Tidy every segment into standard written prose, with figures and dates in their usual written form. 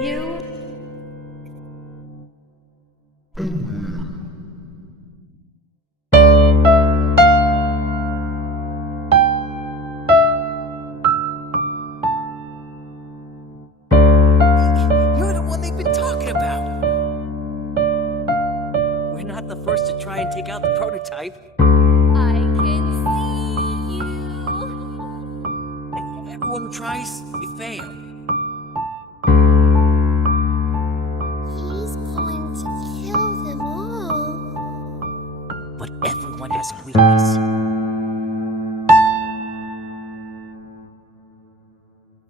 You? You're the one they've been talking about. We're not the first to try and take out the prototype. I can see you. Everyone who tries, we fail. He's going to kill them all. But everyone has a weakness.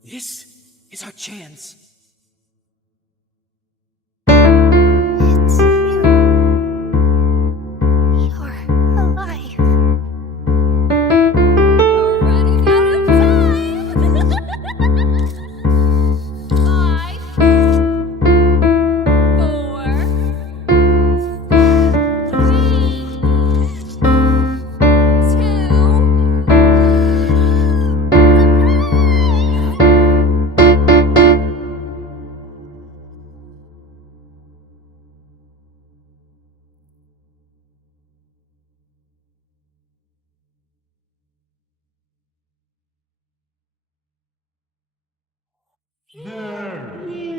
This is our chance. It's you. You're alive. We're running out of time. 5, 4, 2, 1.